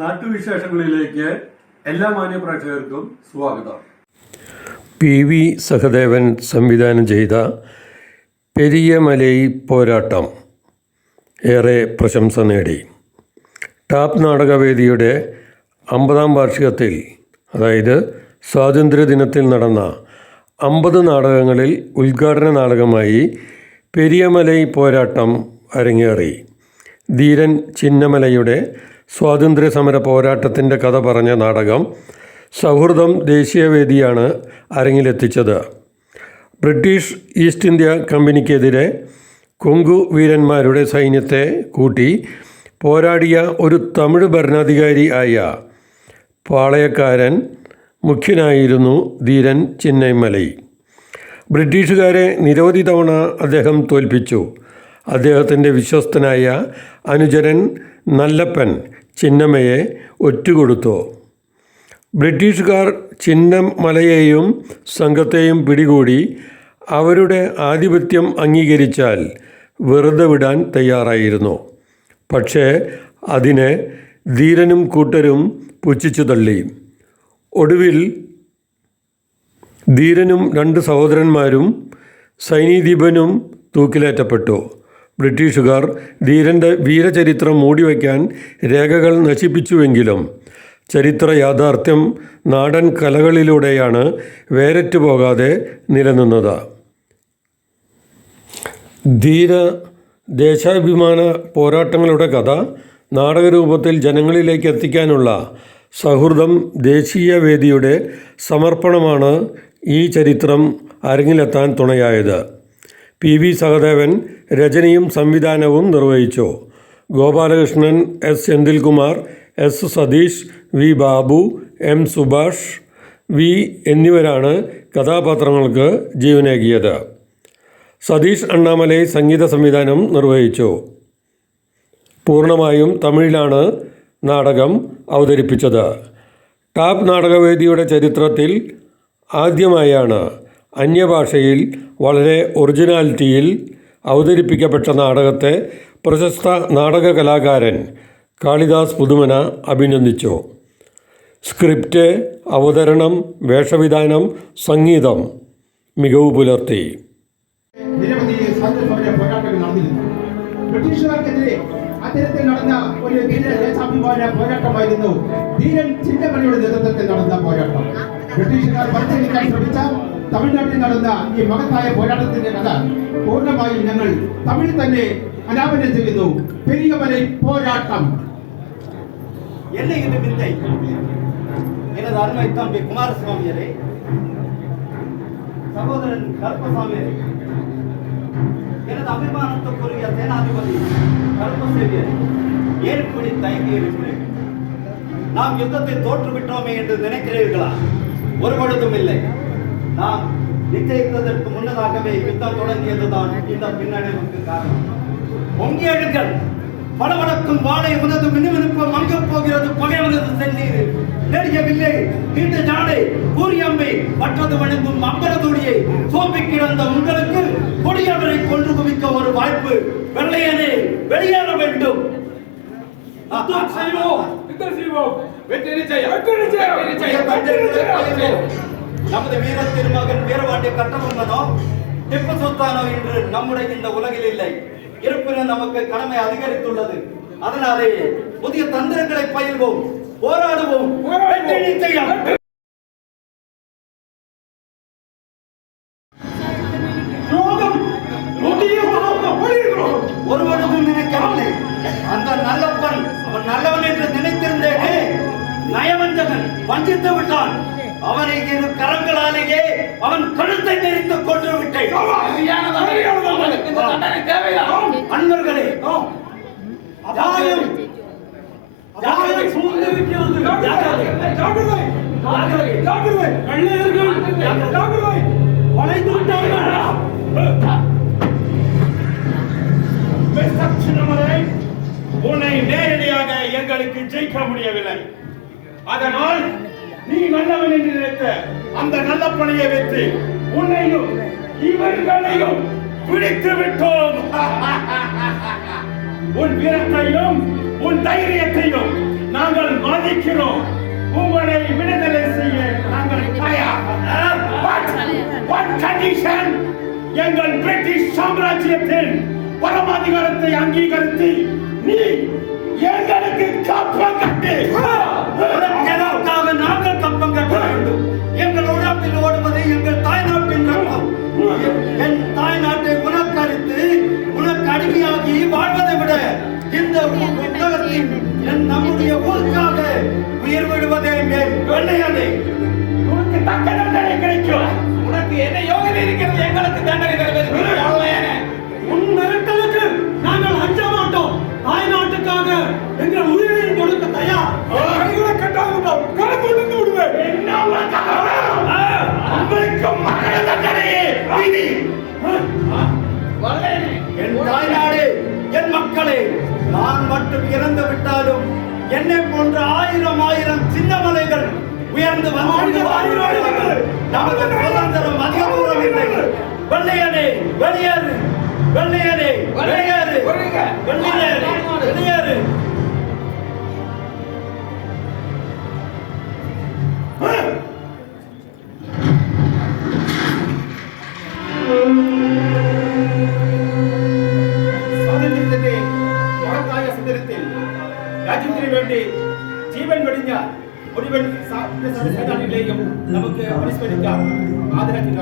നാട്ടുവിശേഷങ്ങളിലേക്ക് എല്ലാ മാന്യ പ്രേക്ഷകർക്കും സ്വാഗതം. പി വി സഹദേവൻ സംവിധാനം ചെയ്ത പെരിയമലൈ പോരാട്ടം ഏറെ പ്രശംസ നേടി. ടാപ്പ് നാടകവേദിയുടെ അമ്പതാം വാർഷികത്തിൽ അതായത് സ്വാതന്ത്ര്യദിനത്തിൽ നടന്ന അമ്പത് നാടകങ്ങളിൽ ഉദ്ഘാടന നാടകമായി പെരിയമലൈ പോരാട്ടം അരങ്ങേറി. ധീരൻ ചിന്നമലയുടെ സ്വാതന്ത്ര്യ സമര പോരാട്ടത്തിന്റെ കഥ പറഞ്ഞ നാടകം സൗഹൃദം ദേശീയവേദിയാണ് അരങ്ങിലെത്തിച്ചത്. ബ്രിട്ടീഷ് ഈസ്റ്റ് ഇന്ത്യ കമ്പനിക്കെതിരെ കൊങ്കു വീരന്മാരുടെ സൈന്യത്തെ കൂട്ടി പോരാടിയ ഒരു തമിഴ് ഭരണാധികാരി ആയ പാളയക്കാരൻ മുഖ്യനായിരുന്നു ധീരൻ ചിന്നൈമലൈ. ബ്രിട്ടീഷുകാരെ നിരവധി തവണ അദ്ദേഹം തോൽപ്പിച്ചു. അദ്ദേഹത്തിന്റെ വിശ്വസ്തനായ അനുചരൻ നല്ലപ്പൻ ചിന്നമ്മയെ ഒറ്റുകൊടുത്തു. ബ്രിട്ടീഷുകാർ ചിന്നം ചിന്നമലയെയും സംഘത്തെയും പിടികൂടി അവരുടെ ആധിപത്യം അംഗീകരിച്ചാൽ വെറുതെ വിടാൻ തയ്യാറായിരുന്നു. പക്ഷേ അതിനെ ധീരനും കൂട്ടരും പുച്ഛിച്ചു തള്ളി. ഒടുവിൽ ധീരനും രണ്ട് സഹോദരന്മാരും സൈനീദീപനും തൂക്കിലേറ്റപ്പെട്ടു. ബ്രിട്ടീഷുകാർ ധീരന്റെ വീരചരിത്രം മൂടിവയ്ക്കാൻ രേഖകൾ നശിപ്പിച്ചുവെങ്കിലും ചരിത്ര യാഥാർത്ഥ്യം നാടൻ കലകളിലൂടെയാണ് വേരറ്റു പോകാതെ നിലനിന്നത്. ധീര ദേശാഭിമാന പോരാട്ടങ്ങളുടെ കഥ നാടകരൂപത്തിൽ ജനങ്ങളിലേക്ക് എത്തിക്കാനുള്ള സൗഹൃദം ദേശീയ വേദിയുടെ സമർപ്പണമാണ് ഈ ചരിത്രം അരങ്ങിലെത്താൻ തുണയായത്. പി വി സഹദേവൻ രചനയും സംവിധാനവും നിർവഹിച്ചു. Gopalakrishnan S Senthilkumar S Sathish V Babu M Subhash V എന്നിവരാണ് കഥാപാത്രങ്ങൾക്ക് ജീവനേകിയത്. സതീഷ് അണ്ണാമലൈ സംഗീത സംവിധാനം നിർവഹിച്ചു. പൂർണമായും തമിഴിലാണ് നാടകം അവതരിപ്പിച്ചത്. ടാപ്പ് നാടകവേദിയുടെ ചരിത്രത്തിൽ ആദ്യമായാണ് അന്യഭാഷയിൽ വളരെ ഒറിജിനാലിറ്റിയിൽ അവതരിപ്പിക്കപ്പെട്ട നാടകത്തെ പ്രശസ്ത നാടക കലാകാരൻ കാളിദാസ് പുതുമന അഭിനന്ദിച്ചു. സ്ക്രിപ്റ്റ് അവതരണം വേഷവിധാനം സംഗീതം മികവ് പുലർത്തി. ബ്രിട്ടീഷുകാർക്കെതിരെ അത്തരത്തിൽ നടന്ന ഒരു ധീര ദേശാഭിമാന പോരാട്ടമായിരുന്നു ധീരൻ ചിന്നമലയുടെ നേതൃത്വത്തിൽ നടന്ന പോരാട്ടം. ബ്രിട്ടീഷുകാർ പരിചരിക്കാൻ ശ്രമിച്ച തമിഴ്നാട്ടിൽ നടന്ന ഈ മഹത്തായ പോരാട്ടത്തിന്റെ കഥ പൂർണ്ണമായും ഞങ്ങൾ തമിഴിൽ തന്നെ അനാപനം ചെയ്യുന്നു പെരിയമലൈ പോരാട്ടം என்ன இது விந்தை எனது அருமை தம்பி குமாரசுவாமியரே சகோதரன் கருப்பசாமியரே எனது அபிமானத்துக்குரிய சேனாதிபதி கருப்பசேவியரே ஏன் இப்படி தயங்கி இருக்கிறீர்கள் நாம் யுத்தத்தை தோற்றுவிட்டோமே என்று நினைக்கிறீர்களா ஒரு பொழுதும் இல்லை நாம் நிச்சயித்ததற்கு முன்னதாகவே யுத்தம் தொடங்கியதுதான் இந்த பின்னடைவுக்கு காரணம். பொங்கி எழுங்கள் படபடக்கும் வாடை உனது மினுமினுப்பு மங்கப் போகிறது பகைவனது சென்னீர் நெடிய வில்லை நீண்ட ஜாடை கூரியம்பை மற்றது வணங்கும் அம்பரதூடியை சோம்பி கிடந்த உங்களுக்கு கொடியவரை கொன்று குவிக்க ஒரு வாய்ப்பு வெள்ளையனே வெளியேற வேண்டும். யுத்தம் செய்வோம் யுத்தம் செய்வோம். வெற்றி நிச்சயம். வெற்றி நிச்சயம். நமது வீர திருமகன் வீரபாண்டிய கட்டபொம்மனோ திப்பு சுல்தானோ இன்று நம்முடைய இந்த உலகில் இல்லை. இருப்பினும் நமக்கு கடமை அதிகரித்துள்ளது. அதனாலே புதிய தந்திரங்களை பயில்வோம் போராடுவோம் ஒருவனுக்கும் நினைக்கவில்லை. அந்த நல்லப்பன் அவன் நல்லவன் என்று நினைத்திருந்தேனே. நயவஞ்சகன் வஞ்சித்து விட்டான். அவனை இரு கரங்களாலேயே அவன் கழுத்தை நெறித்துக் கொண்டு விட்டேன். அன்பர்களே அபாயம். அபாயம். வளைந்து விட்டார்கள் உன்னை நேரடியாக எங்களுக்கு ஜெயிக்க முடியவில்லை. அதனால் நீ நல்லவன் என்று நினைத்த அந்த நல்ல பணியை வைத்து உன்னையும் இவர்களையும் பிடித்து விட்டோம். உன் வீரத்தையும் உன் தைரியத்தையும் நாங்கள் மதிக்கிறோம் உங்களை விடுதலை செய்ய நாங்கள் தயார். எங்கள் பிரிட்டிஷ் சாம்ராஜ்யத்தின் பரமாதிகாரத்தை அங்கீகரித்து நீ எங்களை வெள்ளையானே உனக்கு தக்க தண்டனை கிடைக்கும்? உனக்கு என்ன யோகனை இருக்கிறது? எங்களுக்கு தண்டனை தருவது? உன் மிரட்டலுக்கு நாங்கள் அஞ்ச மாட்டோம். தாய் நாட்டுக்காக எங்கள் உயிரையும் கொடுக்க தயார். கைகளை கட்டாக விட்டோம் கரை கொண்டு விடுவேன் உங்களுக்கு மரண தண்டனையே. விதி. என் தாய்நாடு என் மக்களே நான் மட்டும் இறந்து விட்டாலும் என்னை போன்ற ஆயிரம் ஆயிரம் சின்ன மலைகள் உயர்ந்து வந்து வாழ்வார்கள். நமது சுதந்திரம் அதிக தூரம் இல்லை வெள்ளையனே வெளியேறு வெள்ளையனே வெளியேறு ஒழுங்க. வெள்ளையனே வெளியேறு സ്വാതന്ത്ര്യത്തിന്റെ മഹത്തായ സുന്ദരത്തിൽ രാജ്യത്തിന് വേണ്ടി ജീവൻ വെടിഞ്ഞ ஒருவன் சட்டநிலையம் நிலையம் நமக்கு பரிசீலிக்க ஆதரவு